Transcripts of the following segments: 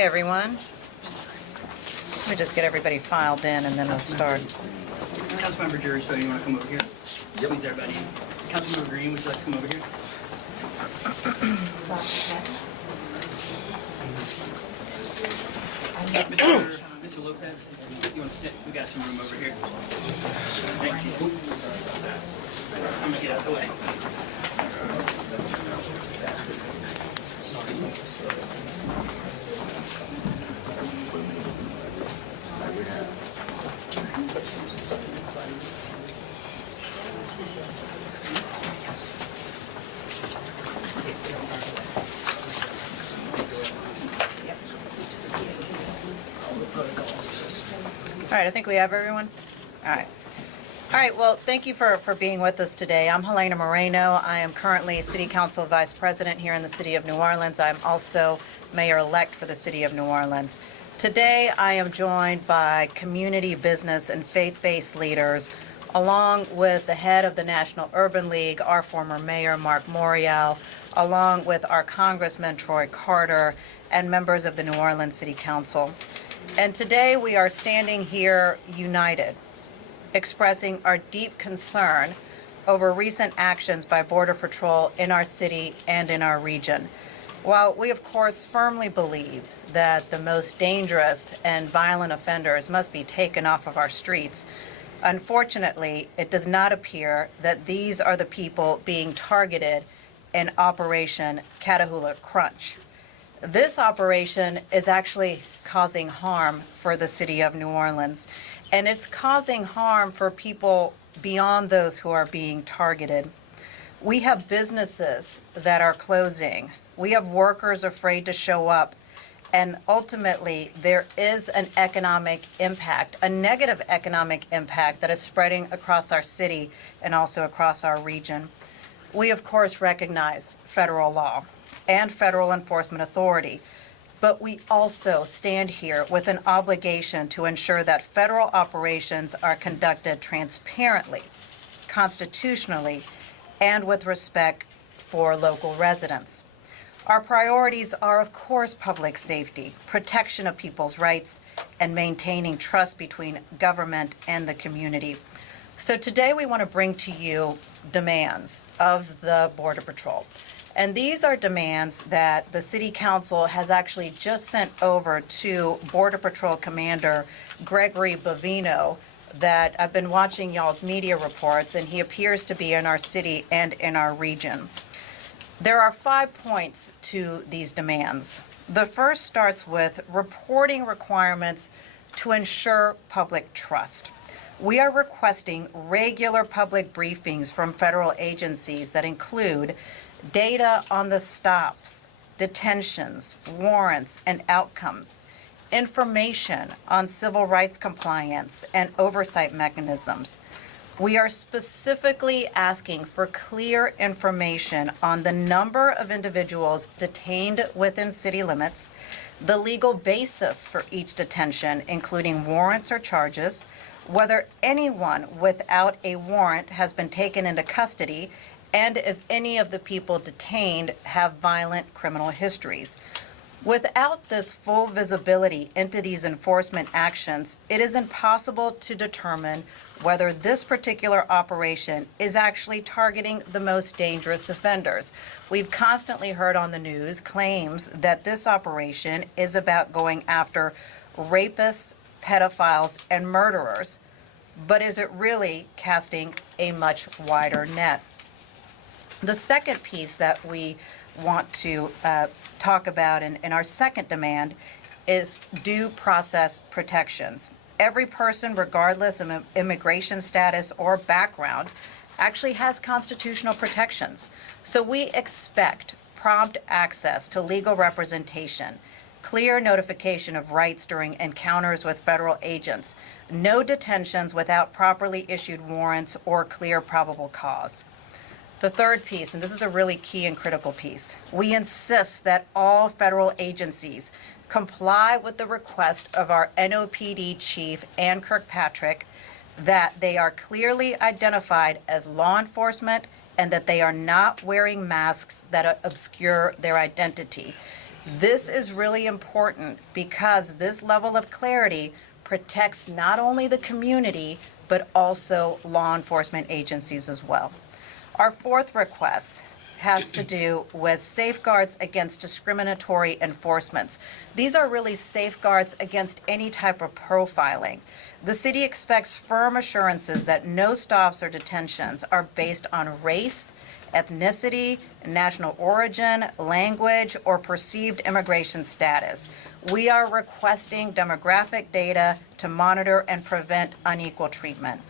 Hi, everyone. Let me just get everybody filed in and then we'll start. Councilmember Jury, so you want to come over here? Squeeze everybody in. Councilmember Green, would you like to come over here? Mr. Lopez, you want to sit? We got some room over here. Thank you. I'm gonna get out of the way. All right, I think we have everyone. All right. All right, well, thank you for being with us today. I'm Helena Moreno. I am currently City Council Vice President here in the City of New Orleans. I'm also Mayor-elect for the City of New Orleans. Today, I am joined by community, business, and faith-based leaders, along with the head of the National Urban League, our former mayor, Mark Morial, along with our Congressman, Troy Carter, and members of the New Orleans City Council. And today, we are standing here united, expressing our deep concern over recent actions by Border Patrol in our city and in our region. While we, of course, firmly believe that the most dangerous and violent offenders must be taken off of our streets, unfortunately, it does not appear that these are the people being targeted in Operation Catahoula Crunch. This operation is actually causing harm for the city of New Orleans, and it's causing harm for people beyond those who are being targeted. We have businesses that are closing. We have workers afraid to show up. And ultimately, there is an economic impact, a negative economic impact that is spreading across our city and also across our region. We, of course, recognize federal law and federal enforcement authority, but we also stand here with an obligation to ensure that federal operations are conducted transparently, constitutionally, and with respect for local residents. Our priorities are, of course, public safety, protection of people's rights, and maintaining trust between government and the community. So today we want to bring to you demands of the Border Patrol. And these are demands that the City Council has actually just sent over to Border Patrol Commander Gregory Bovino, that I've been watching y'all's media reports, and he appears to be in our city and in our region. There are 5 points to these demands. The first starts with reporting requirements to ensure public trust. We are requesting regular public briefings from federal agencies that include data on the stops, detentions, warrants, and outcomes, information on civil rights compliance and oversight mechanisms. We are specifically asking for clear information on the number of individuals detained within city limits, the legal basis for each detention, including warrants or charges, whether anyone without a warrant has been taken into custody, and if any of the people detained have violent criminal histories. Without this full visibility into these enforcement actions, it is impossible to determine whether this particular operation is actually targeting the most dangerous offenders. We've constantly heard on the news claims that this operation is about going after rapists, pedophiles, and murderers, but is it really casting a much wider net? The second piece that we want to talk about in our second demand is due process protections. Every person, regardless of immigration status or background, actually has constitutional protections. So we expect prompt access to legal representation, clear notification of rights during encounters with federal agents, no detentions without properly issued warrants or clear probable cause. The third piece, and this is a really key and critical piece, we insist that all federal agencies comply with the request of our NOPD chief, Ann Kirkpatrick, that they are clearly identified as law enforcement and that they are not wearing masks that obscure their identity. This is really important because this level of clarity protects not only the community, but also law enforcement agencies as well. Our fourth request has to do with safeguards against discriminatory enforcements. These are really safeguards against any type of profiling. The city expects firm assurances that no stops or detentions are based on race, ethnicity, national origin, language, or perceived immigration status. We are requesting demographic data to monitor and prevent unequal treatment.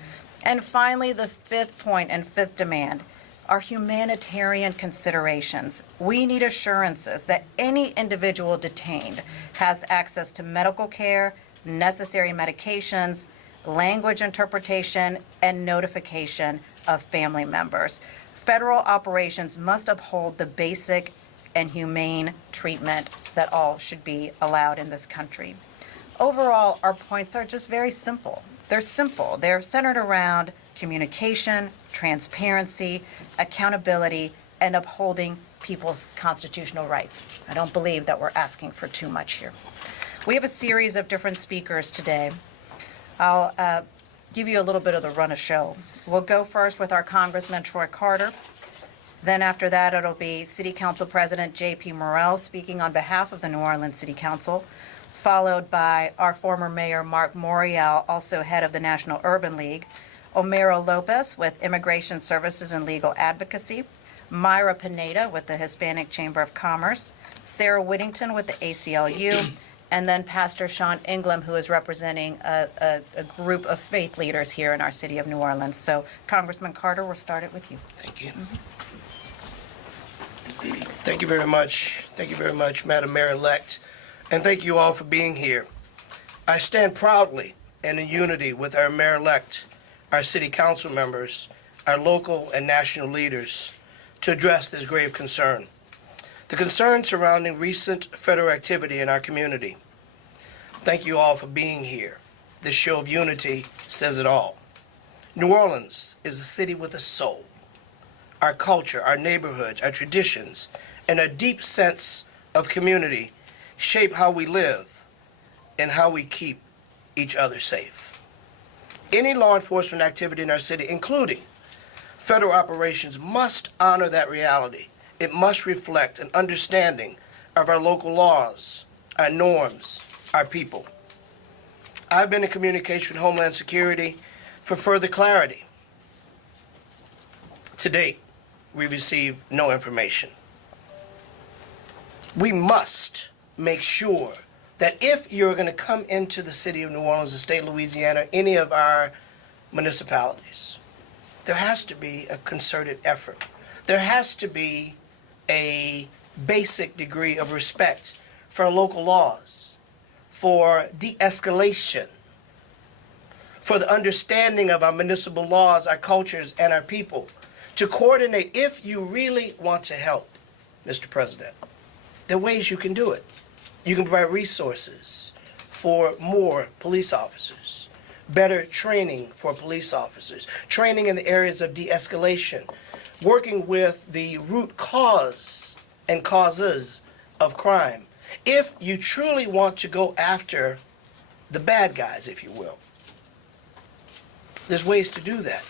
And finally, the fifth point and fifth demand are humanitarian considerations. We need assurances that any individual detained has access to medical care, necessary medications, language interpretation, and notification of family members. Federal operations must uphold the basic and humane treatment that all should be allowed in this country. Overall, our points are just very simple. They're simple. They're centered around communication, transparency, accountability, and upholding people's constitutional rights. I don't believe that we're asking for too much here. We have a series of different speakers today. I'll give you a little bit of the run of show. We'll go first with our Congressman Troy Carter. Then after that, it'll be City Council President J.P. Morrell speaking on behalf of the New Orleans City Council, followed by our former Mayor Mark Morial, also head of the National Urban League, Omero Lopez with Immigration Services and Legal Advocacy, Myra Pineda with the Hispanic Chamber of Commerce, Sarah Whittington with the ACLU, and then Pastor Sean Ingram, who is representing a group of faith leaders here in our city of New Orleans. So, Congressman Carter, we'll start it with you. Thank you. Thank you very much. Thank you very much, Madam Mayor-elect. And thank you all for being here. I stand proudly and in unity with our Mayor-elect, our City Council members, our local and national leaders to address this grave concern. The concern surrounding recent federal activity in our community. Thank you all for being here. This show of unity says it all. New Orleans is a city with a soul. Our culture, our neighborhoods, our traditions, and a deep sense of community shape how we live and how we keep each other safe. Any law enforcement activity in our city, including federal operations, must honor that reality. It must reflect an understanding of our local laws, our norms, our people. I've been in communication with Homeland Security for further clarity. To date, we received no information. We must make sure that if you're going to come into the city of New Orleans, the state of Louisiana, any of our municipalities, there has to be a concerted effort. There has to be a basic degree of respect for our local laws, for de-escalation, for the understanding of our municipal laws, our cultures, and our people, to coordinate. If you really want to help, Mr. President, there are ways you can do it. You can provide resources for more police officers, better training for police officers, training in the areas of de-escalation, working with the root cause and causes of crime. If you truly want to go after the bad guys, if you will, there's ways to do that.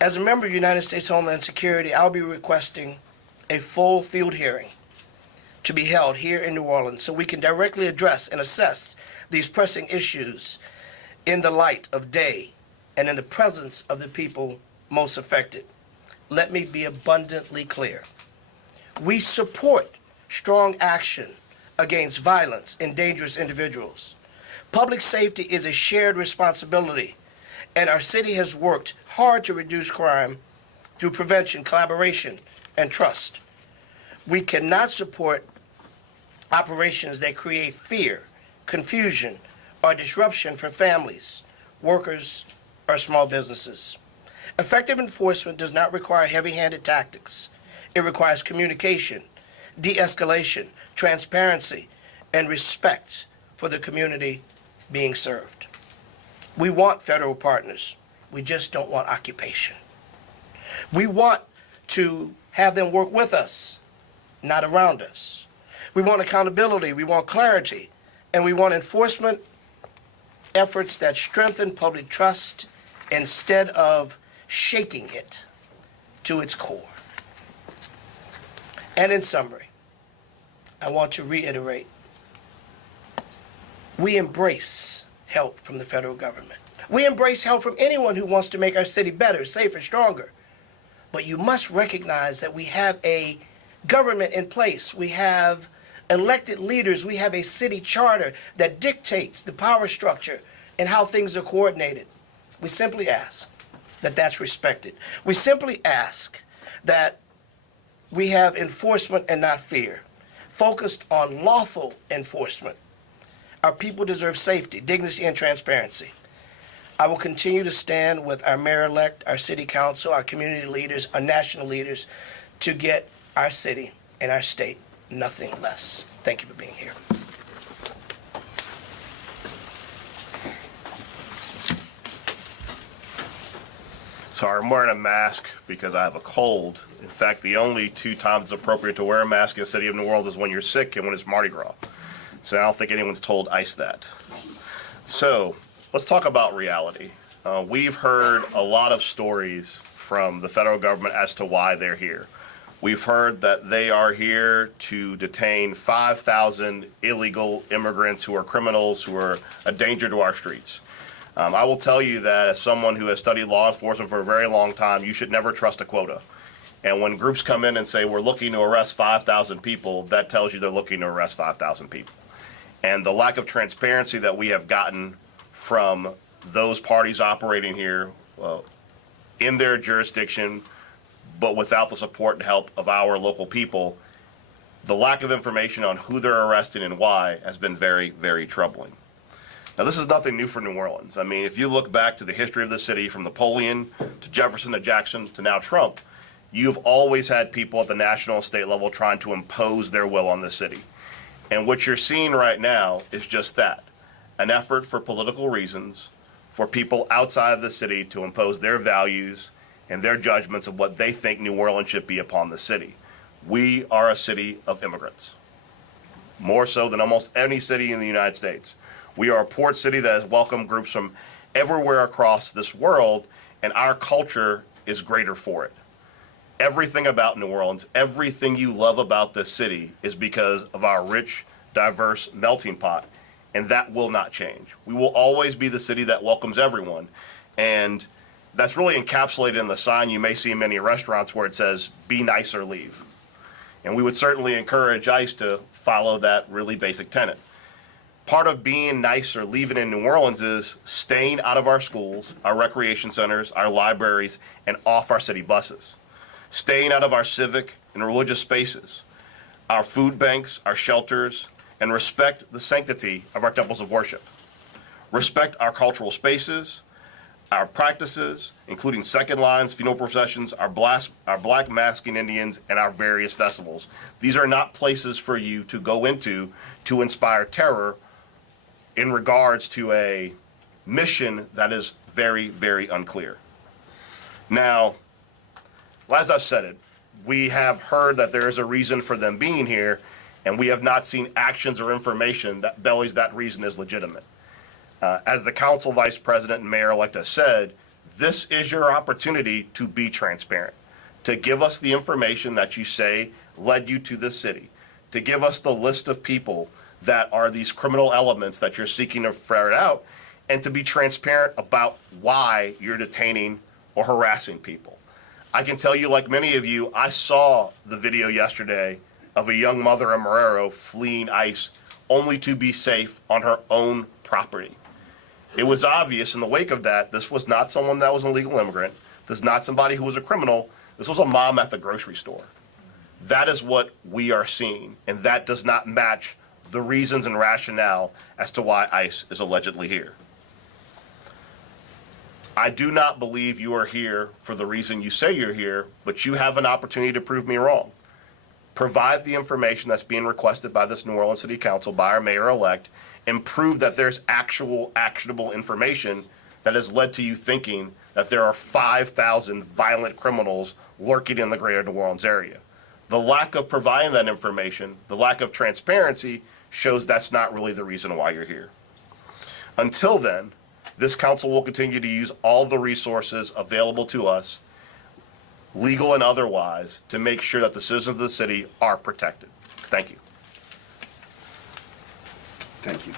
As a member of United States Homeland Security, I'll be requesting a full field hearing to be held here in New Orleans so we can directly address and assess these pressing issues in the light of day and in the presence of the people most affected. Let me be abundantly clear. We support strong action against violence and dangerous individuals. Public safety is a shared responsibility, and our city has worked hard to reduce crime through prevention, collaboration, and trust. We cannot support operations that create fear, confusion, or disruption for families, workers, or small businesses. Effective enforcement does not require heavy-handed tactics. It requires communication, de-escalation, transparency, and respect for the community being served. We want federal partners. We just don't want occupation. We want to have them work with us, not around us. We want accountability, we want clarity, and we want enforcement efforts that strengthen public trust instead of shaking it to its core. And in summary, I want to reiterate, we embrace help from the federal government. We embrace help from anyone who wants to make our city better, safer, stronger. But you must recognize that we have a government in place. We have elected leaders. We have a city charter that dictates the power structure and how things are coordinated. We simply ask that that's respected. We simply ask that we have enforcement and not fear, focused on lawful enforcement. Our people deserve safety, dignity, and transparency. I will continue to stand with our mayor-elect, our city council, our community leaders, our national leaders to get our city and our state nothing less. Thank you for being here. So I'm wearing a mask because I have a cold. In fact, the only 2 times it's appropriate to wear a mask in the city of New Orleans is when you're sick and when it's Mardi Gras. So I don't think anyone's told ICE that. So let's talk about reality. We've heard a lot of stories from the federal government as to why they're here. We've heard that they are here to detain 5,000 illegal immigrants who are criminals, who are a danger to our streets. I will tell you that as someone who has studied law enforcement for a very long time, you should never trust a quota. And when groups come in and say, we're looking to arrest 5,000 people, that tells you they're looking to arrest 5,000 people. And the lack of transparency that we have gotten from those parties operating here in their jurisdiction, but without the support and help of our local people, the lack of information on who they're arresting and why has been very, very troubling. Now, this is nothing new for New Orleans. I mean, if you look back to the history of the city, from Napoleon to Jefferson to Jackson to now Trump, you've always had people at the national and state level trying to impose their will on the city. And what you're seeing right now is just that, an effort for political reasons for people outside of the city to impose their values and their judgments of what they think New Orleans should be upon the city. We are a city of immigrants, more so than almost any city in the United States. We are a port city that has welcomed groups from everywhere across this world, and our culture is greater for it. Everything about New Orleans, everything you love about this city is because of our rich, diverse melting pot, and that will not change. We will always be the city that welcomes everyone, and that's really encapsulated in the sign you may see in many restaurants where it says, be nice or leave. And we would certainly encourage ICE to follow that really basic tenet. Part of being nice or leaving in New Orleans is staying out of our schools, our recreation centers, our libraries, and off our city buses. Staying out of our civic and religious spaces, our food banks, our shelters, and respect the sanctity of our temples of worship. Respect our cultural spaces, our practices, including second lines, funeral processions, our black masking Indians, and our various festivals. These are not places for you to go into to inspire terror in regards to a mission that is very, very unclear. Now, as I've said it, we have heard that there is a reason for them being here, and we have not seen actions or information that bellies that reason is legitimate. As the council vice president and mayor-elect has said, this is your opportunity to be transparent, to give us the information that you say led you to this city, to give us the list of people that are these criminal elements that you're seeking to ferret out, and to be transparent about why you're detaining or harassing people. I can tell you, like many of you, I saw the video yesterday of a young mother in Marrero fleeing ICE only to be safe on her own property. It was obvious in the wake of that, this was not someone that was an illegal immigrant. This is not somebody who was a criminal. This was a mom at the grocery store. That is what we are seeing, and that does not match the reasons and rationale as to why ICE is allegedly here. I do not believe you are here for the reason you say you're here, but you have an opportunity to prove me wrong. Provide the information that's being requested by this New Orleans City Council, by our mayor-elect, and prove that there's actual actionable information that has led to you thinking that there are 5,000 violent criminals lurking in the greater New Orleans area. The lack of providing that information, the lack of transparency, shows that's not really the reason why you're here. Until then, this council will continue to use all the resources available to us, legal and otherwise, to make sure that the citizens of the city are protected. Thank you. Thank you.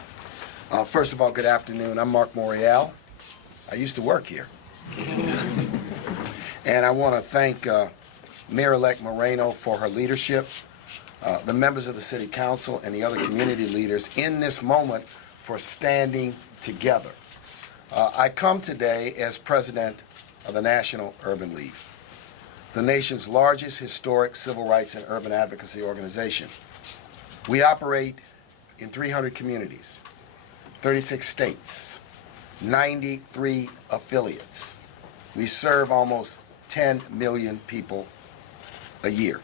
First of all, good afternoon. I'm Mark Morial. I used to work here. And I want to thank Mayor-elect Moreno for her leadership, the members of the City Council, and the other community leaders in this moment for standing together. I come today as president of the National Urban League, the nation's largest historic civil rights and urban advocacy organization. We operate in 300 communities, 36 states, 93 affiliates. We serve almost 10 million people a year.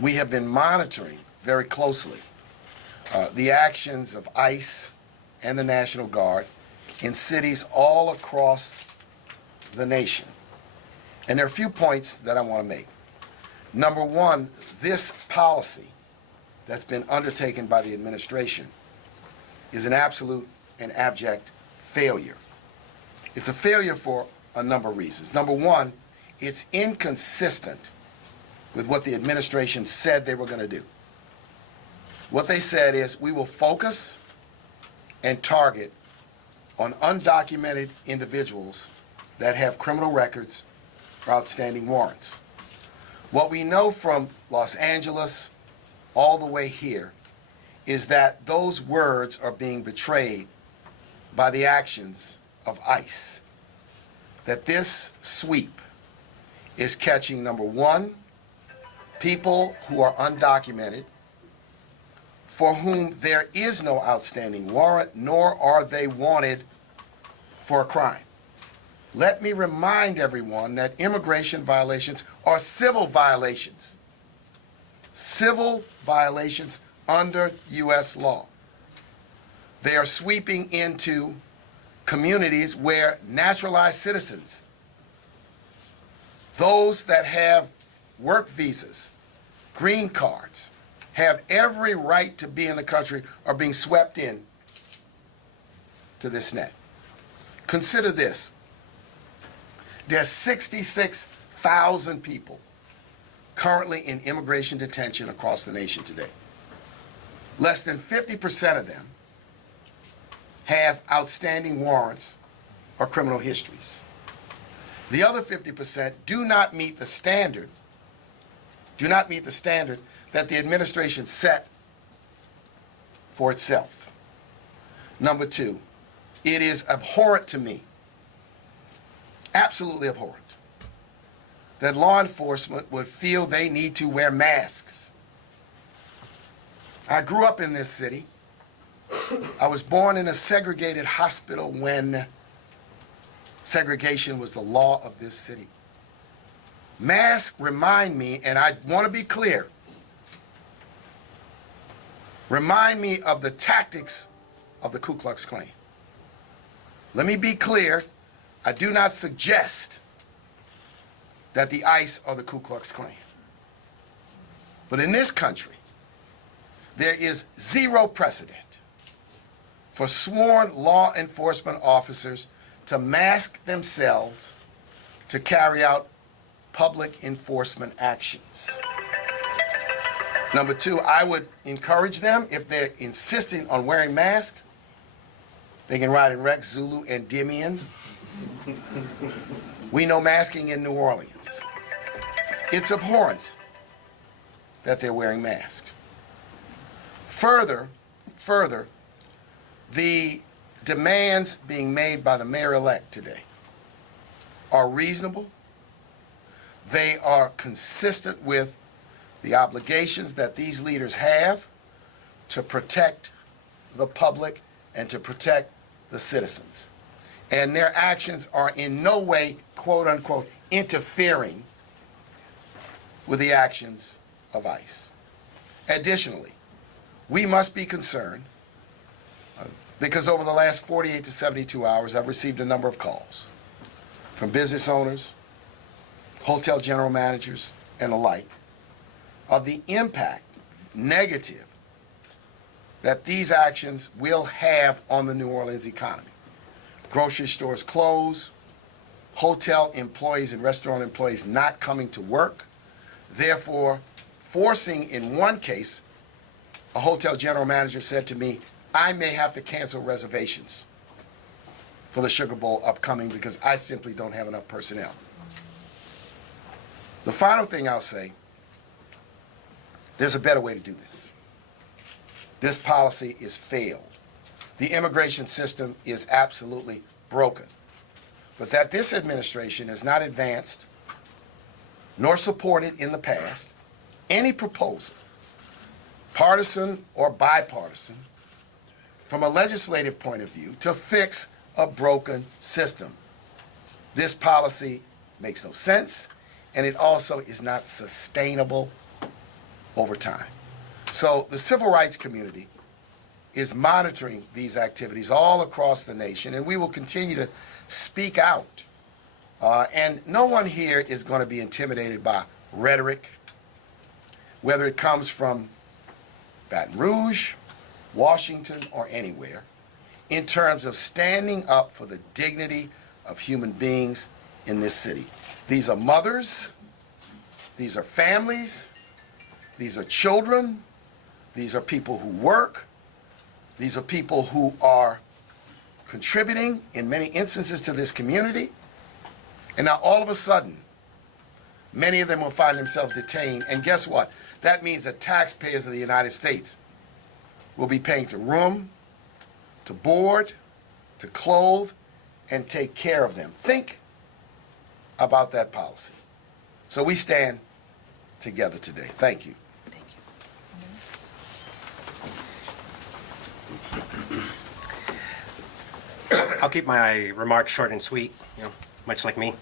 We have been monitoring very closely the actions of ICE and the National Guard in cities all across the nation. And there are a few points that I want to make. Number one, this policy that's been undertaken by the administration is an absolute and abject failure. It's a failure for a number of reasons. Number one, it's inconsistent with what the administration said they were going to do. What they said is, we will focus and target on undocumented individuals that have criminal records or outstanding warrants. What we know from Los Angeles all the way here is that those words are being betrayed by the actions of ICE. That this sweep is catching, number one, people who are undocumented, for whom there is no outstanding warrant, nor are they wanted for a crime. Let me remind everyone that immigration violations are civil violations. Civil violations under U.S. law. They are sweeping into communities where naturalized citizens, those that have work visas, green cards, have every right to be in the country, are being swept in to this net. Consider this. There's 66,000 people currently in immigration detention across the nation today. Less than 50% of them have outstanding warrants or criminal histories. The other 50% do not meet the standard that the administration set for itself. Number two, it is abhorrent to me, absolutely abhorrent, that law enforcement would feel they need to wear masks. I grew up in this city. I was born in a segregated hospital when segregation was the law of this city. Masks remind me, and I want to be clear, remind me of the tactics of the Ku Klux Klan. Let me be clear, I do not suggest that the ICE are the Ku Klux Klan. But in this country, there is zero precedent for sworn law enforcement officers to mask themselves to carry out public enforcement actions. Number two, I would encourage them, if they're insisting on wearing masks, they can ride in Rex, Zulu, and Endymion. We know masking in New Orleans. It's abhorrent that they're wearing masks. Further, the demands being made by the mayor-elect today are reasonable. They are consistent with the obligations that these leaders have to protect the public and to protect the citizens. And their actions are in no way, quote unquote, interfering with the actions of ICE. Additionally, we must be concerned because over the last 48 to 72 hours, I've received a number of calls from business owners, hotel general managers, and the like, of the impact, negative, that these actions will have on the New Orleans economy. Grocery stores close, hotel employees and restaurant employees not coming to work, therefore forcing, in one case, a hotel general manager said to me, I may have to cancel reservations for the Sugar Bowl upcoming because I simply don't have enough personnel. The final thing I'll say, there's a better way to do this. This policy is failed. The immigration system is absolutely broken. But that this administration has not advanced nor supported in the past any proposal, partisan or bipartisan, from a legislative point of view, to fix a broken system. This policy makes no sense, and it also is not sustainable over time. So the civil rights community is monitoring these activities all across the nation, and we will continue to speak out. And no one here is going to be intimidated by rhetoric, whether it comes from Baton Rouge, Washington, or anywhere, in terms of standing up for the dignity of human beings in this city. These are mothers, these are families, these are children, these are people who work, these are people who are contributing in many instances to this community. And now all of a sudden, many of them will find themselves detained. And guess what? That means that taxpayers of the United States will be paying to room, to board, to clothe, and take care of them. Think about that policy. So we stand together today. Thank you. Thank you. I'll keep my remarks short and sweet, much like me.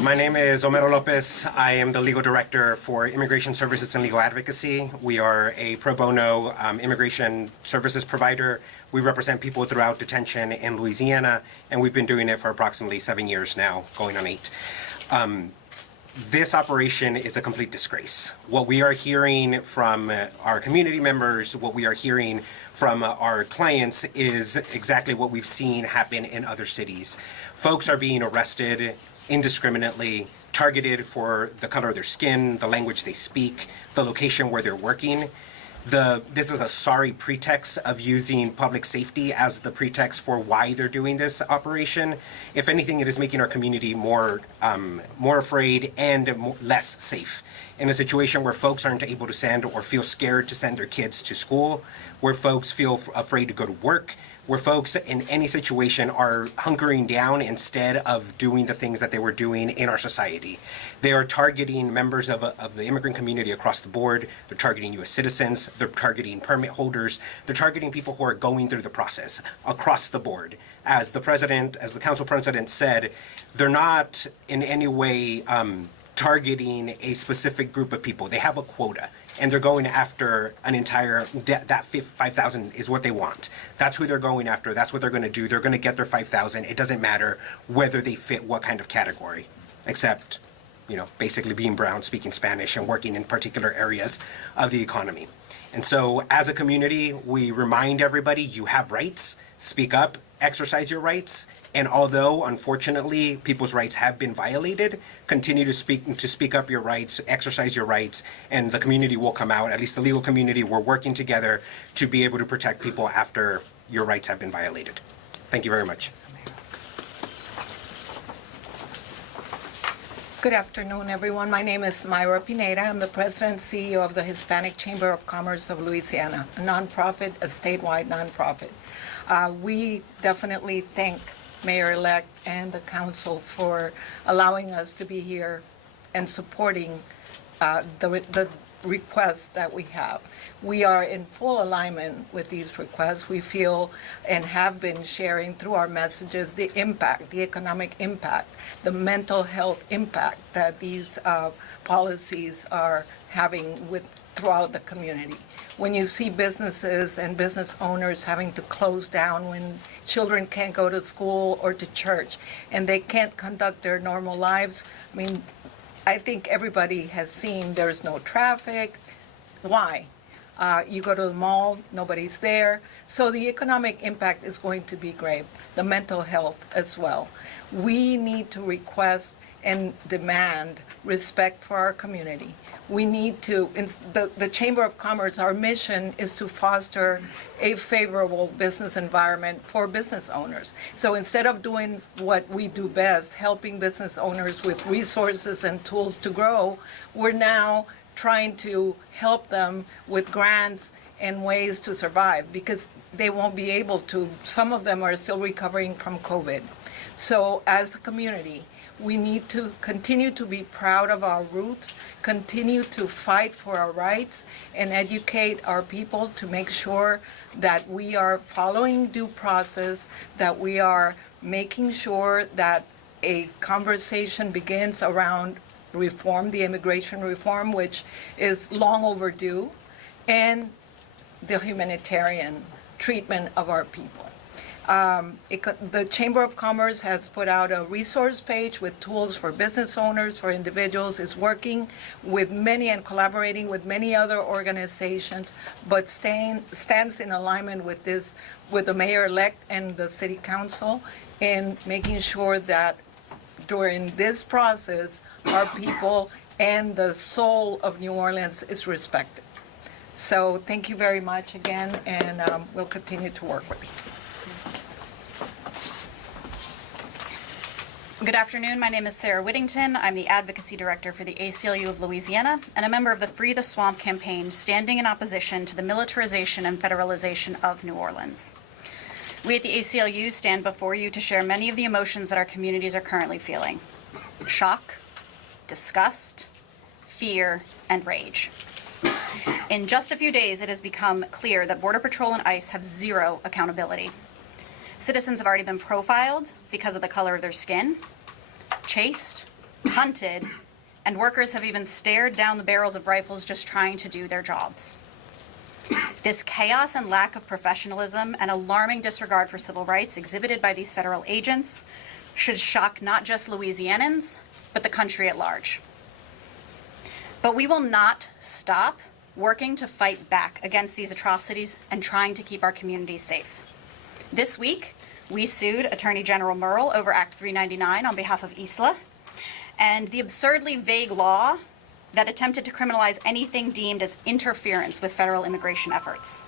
My name is Homero Lopez. I am the legal director for Immigration Services and Legal Advocacy. We are a pro bono immigration services provider. We represent people throughout detention in Louisiana, and we've been doing it for approximately 7 years now, going on 8. This operation is a complete disgrace. What we are hearing from our community members, what we are hearing from our clients is exactly what we've seen happen in other cities. Folks are being arrested indiscriminately, targeted for the color of their skin, the language they speak, the location where they're working. This is a sorry pretext of using public safety as the pretext for why they're doing this operation. If anything, it is making our community more afraid and less safe. In a situation where folks aren't able to send or feel scared to send their kids to school, where folks feel afraid to go to work, where folks in any situation are hunkering down instead of doing the things that they were doing in our society. They are targeting members of the immigrant community across the board. They're targeting U.S. citizens. They're targeting permit holders. They're targeting people who are going through the process across the board. As the council president said, they're not in any way targeting a specific group of people. They have a quota, and they're going after an entire, that 5,000 is what they want. That's who they're going after. That's what they're going to do. They're going to get their 5,000. It doesn't matter whether they fit what kind of category, except, basically being brown, speaking Spanish, and working in particular areas of the economy. And so as a community, we remind everybody, you have rights, speak up, exercise your rights, and although, unfortunately, people's rights have been violated, continue to speak up your rights, exercise your rights, and the community will come out, at least the legal community, we're working together to be able to protect people after your rights have been violated. Thank you very much. Good afternoon, everyone. My name is Myra Pineda. I'm the president and CEO of the Hispanic Chamber of Commerce of Louisiana, a nonprofit, a statewide nonprofit. We definitely thank Mayor-elect and the council for allowing us to be here and supporting the requests that we have. We are in full alignment with these requests. We feel and have been sharing through our messages the impact, the economic impact, the mental health impact that these policies are having throughout the community. When you see businesses and business owners having to close down, when children can't go to school or to church and they can't conduct their normal lives, I think everybody has seen there's no traffic. Why? You go to the mall, nobody's there. So the economic impact is going to be great, the mental health as well. We need to request and demand respect for our community. We need to, the Chamber of Commerce, our mission is to foster a favorable business environment for business owners. So instead of doing what we do best, helping business owners with resources and tools to grow, we're now trying to help them with grants and ways to survive because they won't be able to. Some of them are still recovering from COVID. So as a community, we need to continue to be proud of our roots, continue to fight for our rights, and educate our people to make sure that we are following due process, that we are making sure that a conversation begins around reform, the immigration reform, which is long overdue, and the humanitarian treatment of our people. The Chamber of Commerce has put out a resource page with tools for business owners, for individuals. It's working with many and collaborating with many other organizations, but stands in alignment with this, with the mayor-elect and the city council, in making sure that during this process, our people and the soul of New Orleans is respected. So thank you very much again, and we'll continue to work with you. Good afternoon. My name is Sarah Whittington. I'm the Advocacy Director for the ACLU of Louisiana and a member of the Free the Swamp campaign standing in opposition to the militarization and federalization of New Orleans. We at the ACLU stand before you to share many of the emotions that our communities are currently feeling: shock, disgust, fear, and rage. In just a few days, it has become clear that Border Patrol and ICE have zero accountability. Citizens have already been profiled because of the color of their skin, chased, hunted, and workers have even stared down the barrels of rifles just trying to do their jobs. This chaos and lack of professionalism and alarming disregard for civil rights exhibited by these federal agents should shock not just Louisianans, but the country at large. But we will not stop working to fight back against these atrocities and trying to keep our communities safe. This week, we sued Attorney General Murrell over Act 399 on behalf of ISLA and the absurdly vague law that attempted to criminalize anything deemed as interference with federal immigration efforts.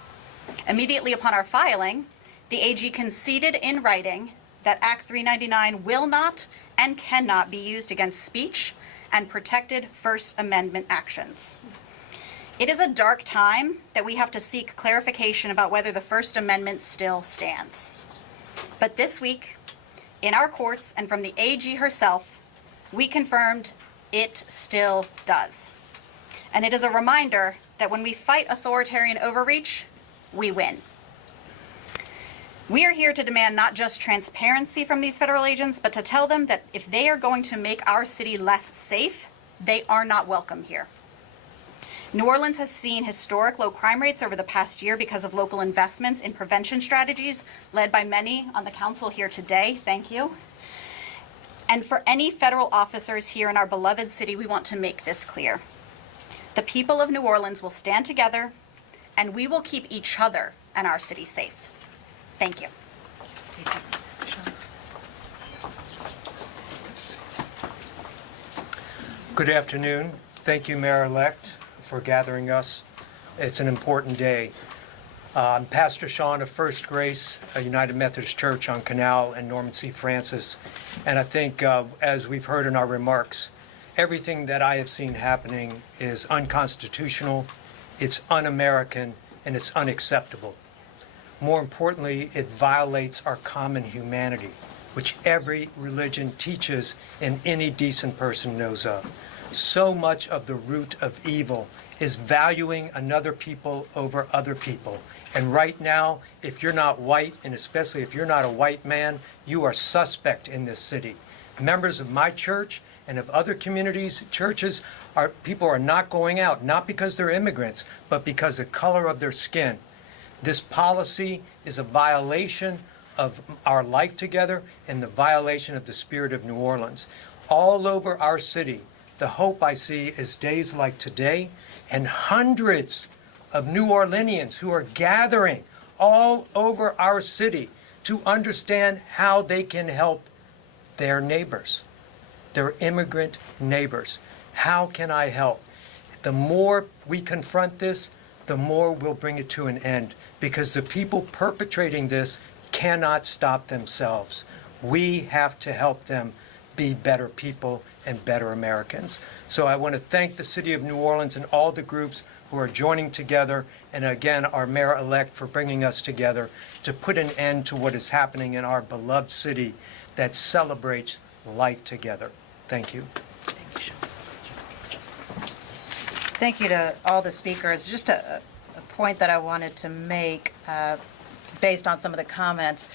Immediately upon our filing, the AG conceded in writing that Act 399 will not and cannot be used against speech and protected First Amendment actions. It is a dark time that we have to seek clarification about whether the First Amendment still stands. But this week, in our courts and from the AG herself, we confirmed it still does. And it is a reminder that when we fight authoritarian overreach, we win. We are here to demand not just transparency from these federal agents, but to tell them that if they are going to make our city less safe, they are not welcome here. New Orleans has seen historic low crime rates over the past year because of local investments in prevention strategies led by many on the council here today. Thank you. And for any federal officers here in our beloved city, we want to make this clear. The people of New Orleans will stand together, and we will keep each other and our city safe. Thank you. Good afternoon. Thank you, Mayor-elect, for gathering us. It's an important day. I'm Pastor Sean of First Grace, a United Methodist Church on Canal and Norman C. Francis. And I think, as we've heard in our remarks, everything that I have seen happening is unconstitutional, it's un-American, and it's unacceptable. More importantly, it violates our common humanity, which every religion teaches and any decent person knows of. So much of the root of evil is valuing another people over other people. And right now, if you're not white, and especially if you're not a white man, you are suspect in this city. Members of my church and of other communities, churches, people are not going out, not because they're immigrants, but because of the color of their skin. This policy is a violation of our life together and the violation of the spirit of New Orleans. All over our city, the hope I see is days like today and hundreds of New Orleanians who are gathering all over our city to understand how they can help their neighbors, their immigrant neighbors. How can I help? The more we confront this, the more we'll bring it to an end, because the people perpetrating this cannot stop themselves. We have to help them be better people and better Americans. So I want to thank the City of New Orleans and all the groups who are joining together, and again, our mayor-elect for bringing us together to put an end to what is happening in our beloved city that celebrates life together. Thank you. Thank you to all the speakers. Just a point that I wanted to make based on some of the comments,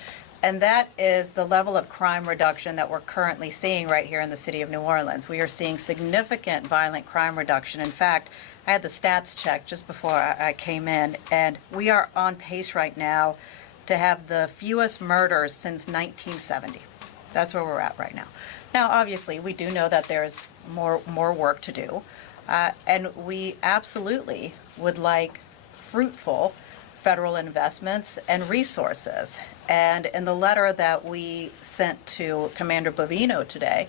and that is the level of crime reduction that we're currently seeing right here in the city of New Orleans. We are seeing significant violent crime reduction. In fact, I had the stats checked just before I came in, and we are on pace right now to have the fewest murders since 1970. That's where we're at right now. Now, obviously, we do know that there's more work to do, and we absolutely would like fruitful federal investments and resources. And in the letter that we sent to Commander Bovino today,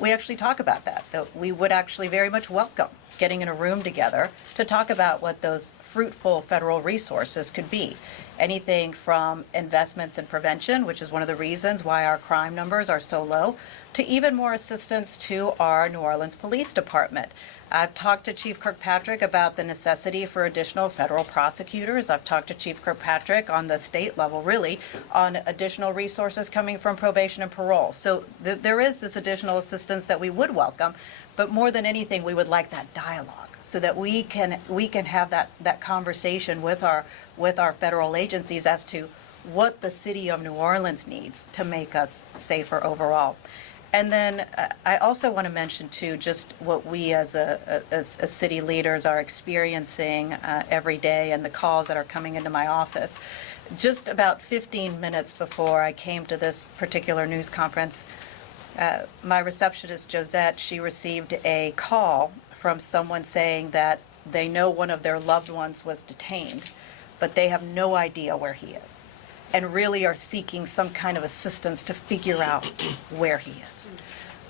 we actually talk about that we would actually very much welcome getting in a room together to talk about what those fruitful federal resources could be. Anything from investments in prevention, which is one of the reasons why our crime numbers are so low, to even more assistance to our New Orleans Police Department. I've talked to Chief Kirkpatrick about the necessity for additional federal prosecutors. I've talked to Chief Kirkpatrick on the state level, really, on additional resources coming from probation and parole. So there is this additional assistance that we would welcome, but more than anything, we would like that dialogue so that we can have that conversation with our federal agencies as to what the city of New Orleans needs to make us safer overall. And then I also want to mention, too, just what we as city leaders are experiencing every day and the calls that are coming into my office. Just about 15 minutes before I came to this particular news conference, my receptionist, Josette, she received a call from someone saying that they know one of their loved ones was detained, but they have no idea where he is, and really are seeking some kind of assistance to figure out where he is.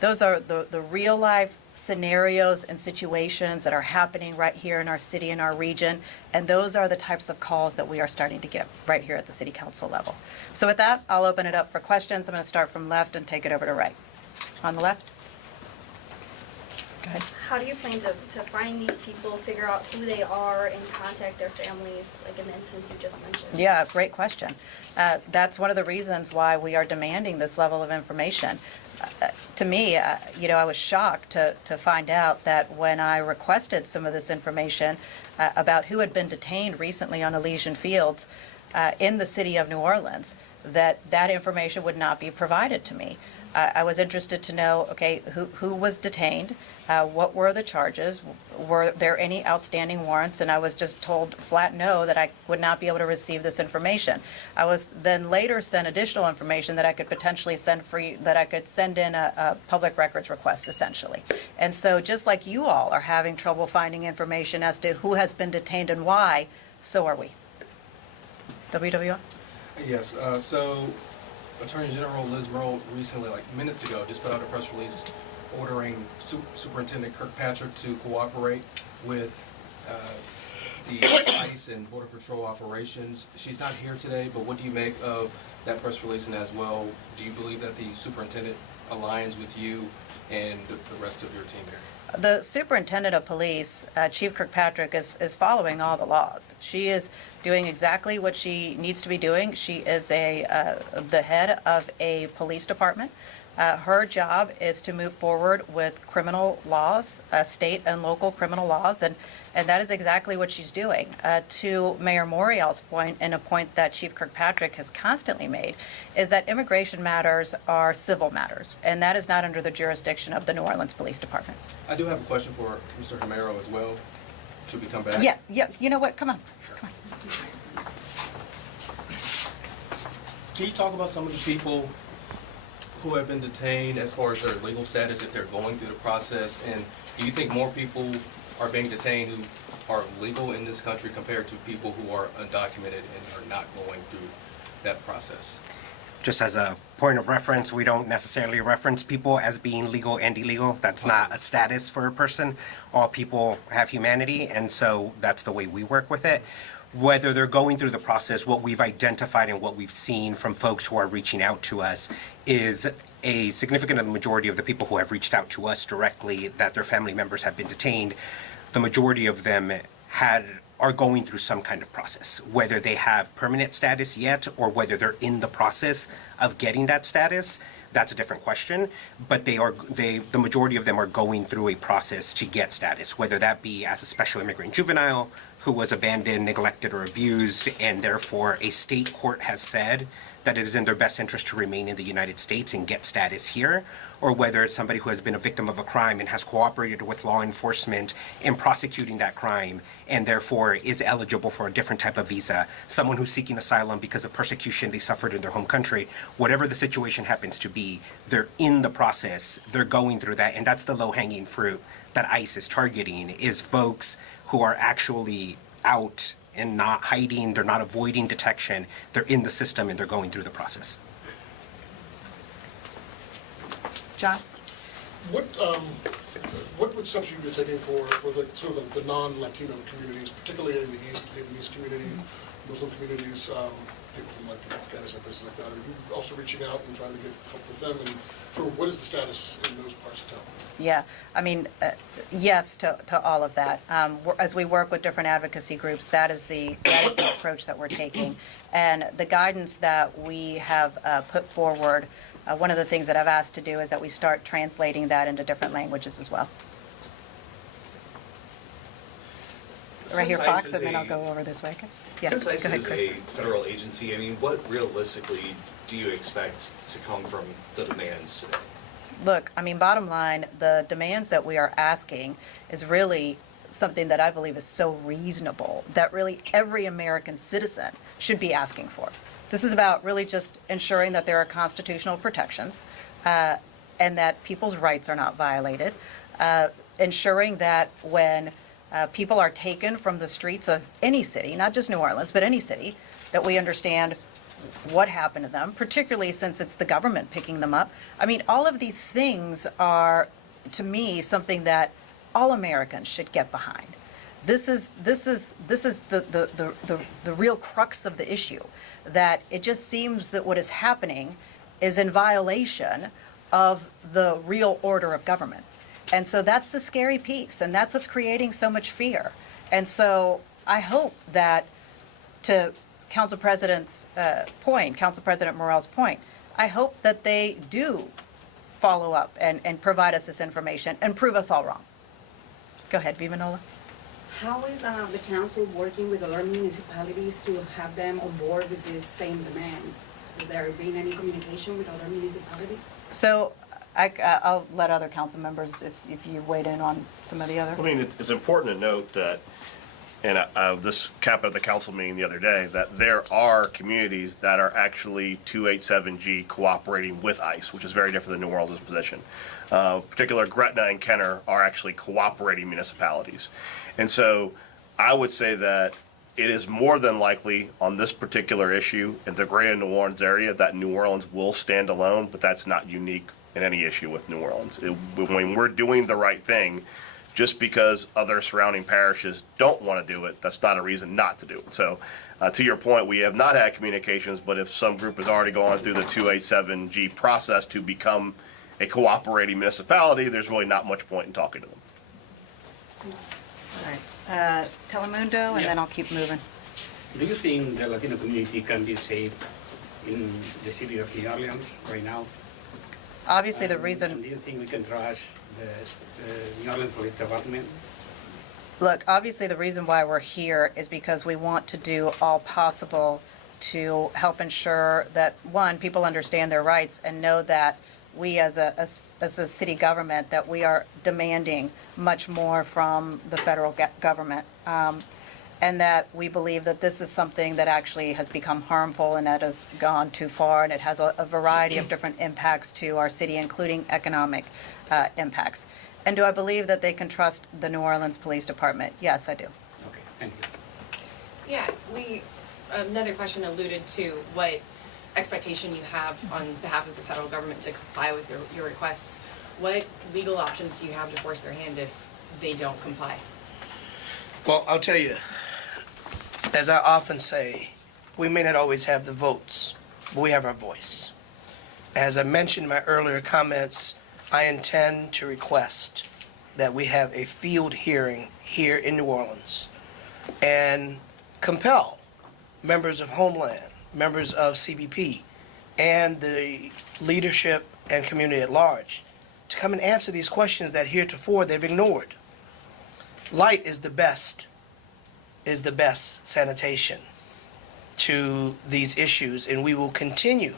Those are the real life scenarios and situations that are happening right here in our city and our region, and those are the types of calls that we are starting to get right here at the city council level. So with that, I'll open it up for questions. I'm going to start from left and take it over to right. On the left? Go ahead. How do you plan to find these people, figure out who they are, and contact their families, like in the instance you just mentioned? Yeah, great question. That's one of the reasons why we are demanding this level of information. To me, I was shocked to find out that when I requested some of this information about who had been detained recently on Elysian Fields in the city of New Orleans, that information would not be provided to me. I was interested to know, okay, who was detained, what were the charges, were there any outstanding warrants, and I was just told flat no, that I would not be able to receive this information. I was then later sent additional information that I could potentially send in a public records request, essentially. And so just like you all are having trouble finding information as to who has been detained and why, so are we. WWO? Yes, so Attorney General Liz Merle recently, like minutes ago, just put out a press release ordering Superintendent Kirkpatrick to cooperate with the ICE and Border Patrol operations. She's not here today, but what do you make of that press release? And as well, do you believe that the superintendent aligns with you and the rest of your team here? The superintendent of police, Chief Kirkpatrick, is following all the laws. She is doing exactly what she needs to be doing. She is the head of a police department. Her job is to move forward with criminal laws, state and local criminal laws, and that is exactly what she's doing. To Mayor Morial's point, and a point that Chief Kirkpatrick has constantly made, is that immigration matters are civil matters, and that is not under the jurisdiction of the New Orleans Police Department. I do have a question for Mr. Romero as well. Should we come back? Yeah, you know what, come on. Sure. Come on. Can you talk about some of the people who have been detained as far as their legal status, if they're going through the process, and Do you think more people are being detained who are legal in this country compared to people who are undocumented and are not going through that process? Just as a point of reference, we don't necessarily reference people as being legal and illegal. That's not a status for a person. All people have humanity, and so that's the way we work with it. Whether they're going through the process, what we've identified and what we've seen from folks who are reaching out to us is a significant majority of the people who have reached out to us directly that their family members have been detained. The majority of them are going through some kind of process, whether they have permanent status yet or whether they're in the process of getting that status. That's a different question, but the majority of them are going through a process to get status, whether that be as a special immigrant juvenile who was abandoned, neglected, or abused, and therefore a state court has said that it is in their best interest to remain in the United States and get status here, or whether it's somebody who has been a victim of a crime and has cooperated with law enforcement in prosecuting that crime and therefore is eligible for a different type of visa, someone who's seeking asylum because of persecution they suffered in their home country. Whatever the situation happens to be, they're in the process, they're going through that, and that's the low-hanging fruit that ICE is targeting, is folks who are actually out and not hiding, they're not avoiding detection, they're in the system and they're going through the process. John? What would steps you be taking for the sort of the non-Latino communities, particularly in the East, the Vietnamese community, Muslim communities, people from like Afghanistan, places like that? Are you also reaching out and trying to get help with them? And sort of what is the status in those parts of town? Yeah, I mean, yes to all of that. As we work with different advocacy groups, that is the approach that we're taking. And the guidance that we have put forward, one of the things that I've asked to do is that we start translating that into different languages as well. Right here, Fox, and then I'll go over this way. Okay? Yeah, Since ICE go ahead, is Chris. a federal agency, I mean, what realistically do you expect to come from the demands today? Look, I mean, bottom line, the demands that we are asking is really something that I believe is so reasonable that really every American citizen should be asking for. This is about really just ensuring that there are constitutional protections and that people's rights are not violated, ensuring that when people are taken from the streets of any city, not just New Orleans, but any city, that we understand what happened to them, particularly since it's the government picking them up. I mean, all of these things are, to me, something that all Americans should get behind. This is the real crux of the issue, that it just seems that what is happening is in violation of the real order of government. And so that's the scary piece, and that's what's creating so much fear. And so I hope that, to Council President's point, Council President Morell's point, I hope that they do follow up and provide us this information and prove us all wrong. Go ahead, Vivanola. How is the council working with other municipalities to have them on board with these same demands? Has there been any communication with other municipalities? So I'll let other council members, if you weighed in on some of the other. I mean, it's important to note that, and this happened at the council meeting the other day, that there are communities that are actually 287G cooperating with ICE, which is very different than New Orleans' position. Particular Gretna and Kenner are actually cooperating municipalities. And so I would say that it is more than likely on this particular issue in the greater New Orleans area that New Orleans will stand alone, but that's not unique in any issue with New Orleans. When we're doing the right thing, just because other surrounding parishes don't want to do it, that's not a reason not to do it. So to your point, we have not had communications, but if some group has already gone through the 287G process to become a cooperating municipality, there's really not much point in talking to them. All right. Telemundo, and then I'll keep moving. Do you think the Latino community can be safe in the city of New Orleans right now? Obviously, the reason. Do you think we can trust the New Orleans Police Department? Look, obviously, the reason why we're here is because we want to do all possible to help ensure that, one, people understand their rights and know that we as a city government, that we are demanding much more from the federal government. And that we believe that this is something that actually has become harmful and that has gone too far, and it has a variety of different impacts to our city, including economic impacts. And do I believe that they can trust the New Orleans Police Department? Yes, I do. Okay, thank you. Yeah, another question alluded to what expectation you have on behalf of the federal government to comply with your requests. What legal options do you have to force their hand if they don't comply? Well, I'll tell you, as I often say, we may not always have the votes, but we have our voice. As I mentioned in my earlier comments, I intend to request that we have a field hearing here in New Orleans and compel members of Homeland, members of CBP, and the leadership and community at large to come and answer these questions that heretofore they've ignored. Light is the best sanitation to these issues, and we will continue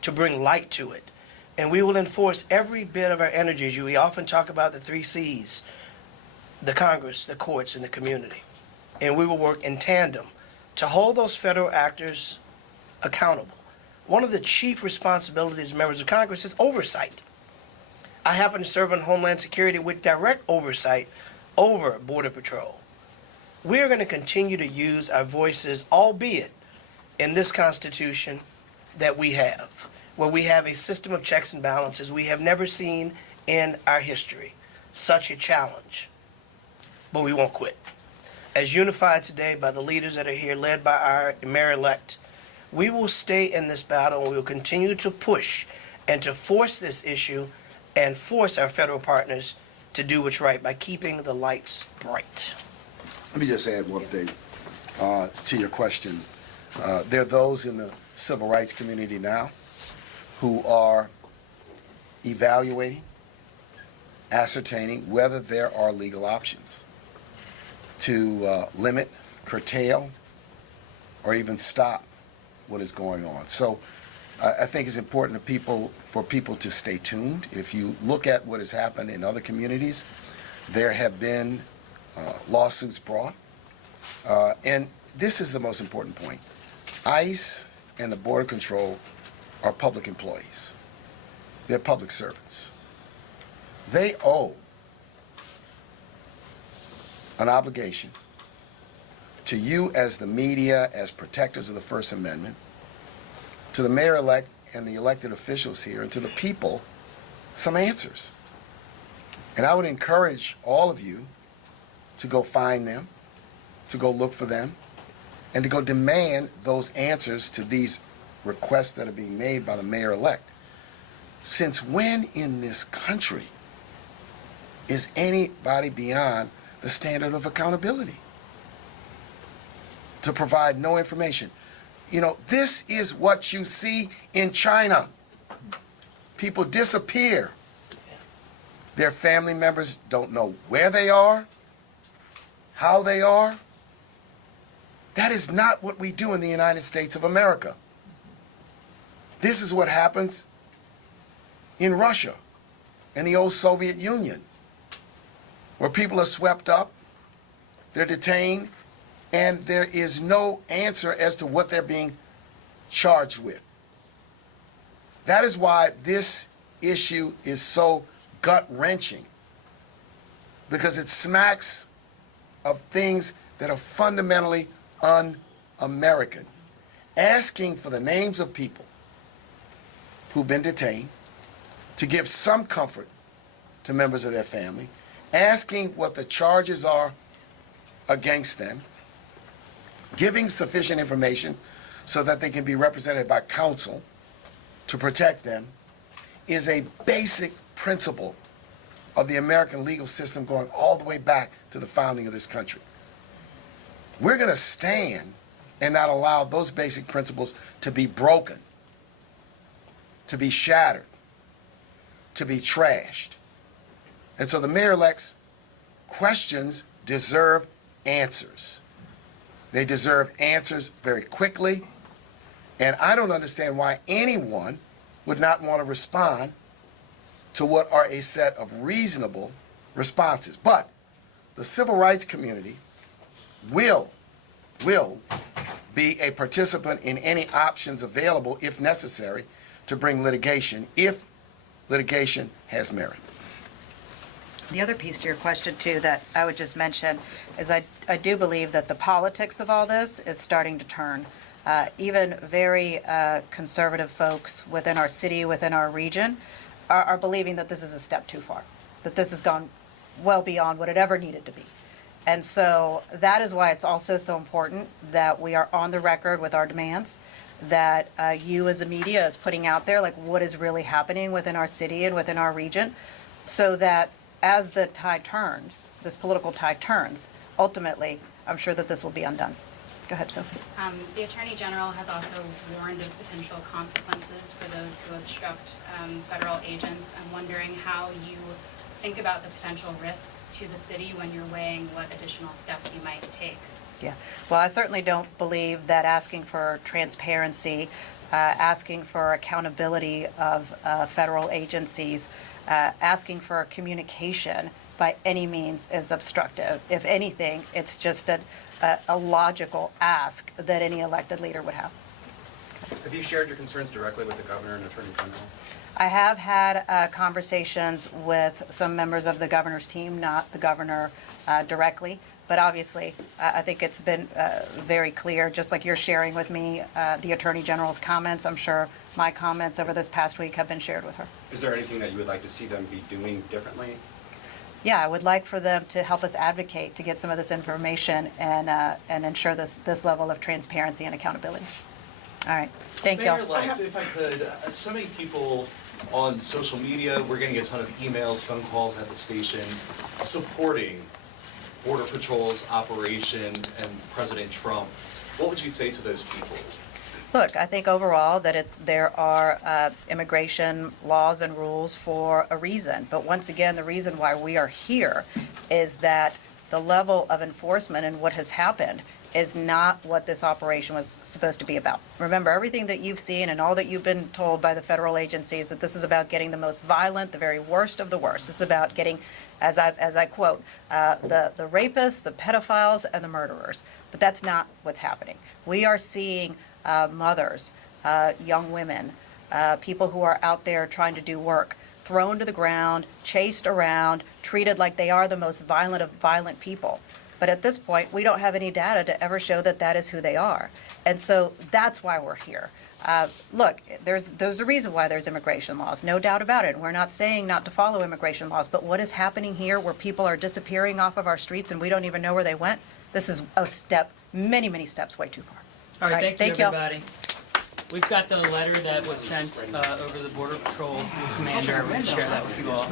to bring light to it. And we will enforce every bit of our energies. We often talk about the 3 C's, the Congress, the courts, and the community. And we will work in tandem to hold those federal actors accountable. One of the chief responsibilities of members of Congress is oversight. I happen to serve on Homeland Security with direct oversight over Border Patrol. We are going to continue to use our voices, albeit in this Constitution that we have, where we have a system of checks and balances we have never seen in our history. Such a challenge. But we won't quit. As unified today by the leaders that are here, led by our mayor-elect, we will stay in this battle and we will continue to push and to force this issue and force our federal partners to do what's right by keeping the lights bright. Let me just add one thing to your question. There are those in the civil rights community now who are evaluating, ascertaining whether there are legal options to limit, curtail, or even stop what is going on. So I think it's important for people to stay tuned. If you look at what has happened in other communities, there have been lawsuits brought. And this is the most important point. ICE and the Border Control are public employees. They're public servants. They owe an obligation to you as the media, as protectors of the First Amendment, to the mayor-elect and the elected officials here, and to the people, some answers. And I would encourage all of you to go find them, to go look for them, and to go demand those answers to these requests that are being made by the mayor-elect. Since when in this country is anybody beyond the standard of accountability to provide no information? You know, this is what you see in China. People disappear. Their family members don't know where they are, how they are. That is not what we do in the United States of America. This is what happens in Russia and the old Soviet Union, where people are swept up, they're detained, and there is no answer as to what they're being charged with. That is why this issue is so gut-wrenching, because it smacks of things that are fundamentally un-American. Asking for the names of people who've been detained, to give some comfort to members of their family, asking what the charges are against them, giving sufficient information so that they can be represented by counsel to protect them, is a basic principle of the American legal system going all the way back to the founding of this country. We're going to stand and not allow those basic principles to be broken, to be shattered, to be trashed. And so the mayor-elect's questions deserve answers. They deserve answers very quickly, and I don't understand why anyone would not want to respond to what are a set of reasonable responses. But the civil rights community will be a participant in any options available, if necessary, to bring litigation, if litigation has merit. The other piece to your question, too, that I would just mention is I do believe that the politics of all this is starting to turn. Even very conservative folks within our city, within our region, are believing that this is a step too far, that this has gone well beyond what it ever needed to be. And so that is why it's also so important that we are on the record with our demands, that you as the media is putting out there, like, what is really happening within our city and within our region, so that as the tide turns, this political tide turns, ultimately, I'm sure that this will be undone. Go ahead, Sophie. The Attorney General has also warned of potential consequences for those who obstruct federal agents. I'm wondering how you think about the potential risks to the city when you're weighing what additional steps you might take. Yeah, well, I certainly don't believe that asking for transparency, asking for accountability of federal agencies, asking for communication by any means is obstructive. If anything, it's just a logical ask that any elected leader would have. Have you shared your concerns directly with the governor and attorney general? I have had conversations with some members of the governor's team, not the governor directly, but obviously I think it's been very clear, just like you're sharing with me the Attorney General's comments. I'm sure my comments over this past week have been shared with her. Is there anything that you would like to see them be doing differently? Yeah, I would like for them to help us advocate to get some of this information and ensure this level of transparency and accountability. All right, thank y'all. Mayor-elect, if I could, so many people on social media, we're getting a ton of emails, phone calls at the station supporting Border Patrol's operation and President Trump. What would you say to those people? Look, I think overall that there are immigration laws and rules for a reason. But once again, the reason why we are here is that the level of enforcement and what has happened is not what this operation was supposed to be about. Remember, everything that you've seen and all that you've been told by the federal agencies, that this is about getting the most violent, the very worst of the worst. This is about getting, as I quote, the rapists, the pedophiles, and the murderers. But that's not what's happening. We are seeing mothers, young women, people who are out there trying to do work, thrown to the ground, chased around, treated like they are the most violent of violent people. But at this point, we don't have any data to ever show that that is who they are. And so that's why we're here. Look, there's a reason why there's immigration laws, no doubt about it. We're not saying not to follow immigration laws, but what is happening here where people are disappearing off of our streets and we don't even know where they went, this is a step, many, many steps way too far. All right, thank you, y'all. everybody. We've got the letter that was sent over the Border Patrol commander. We're going to share that with you all.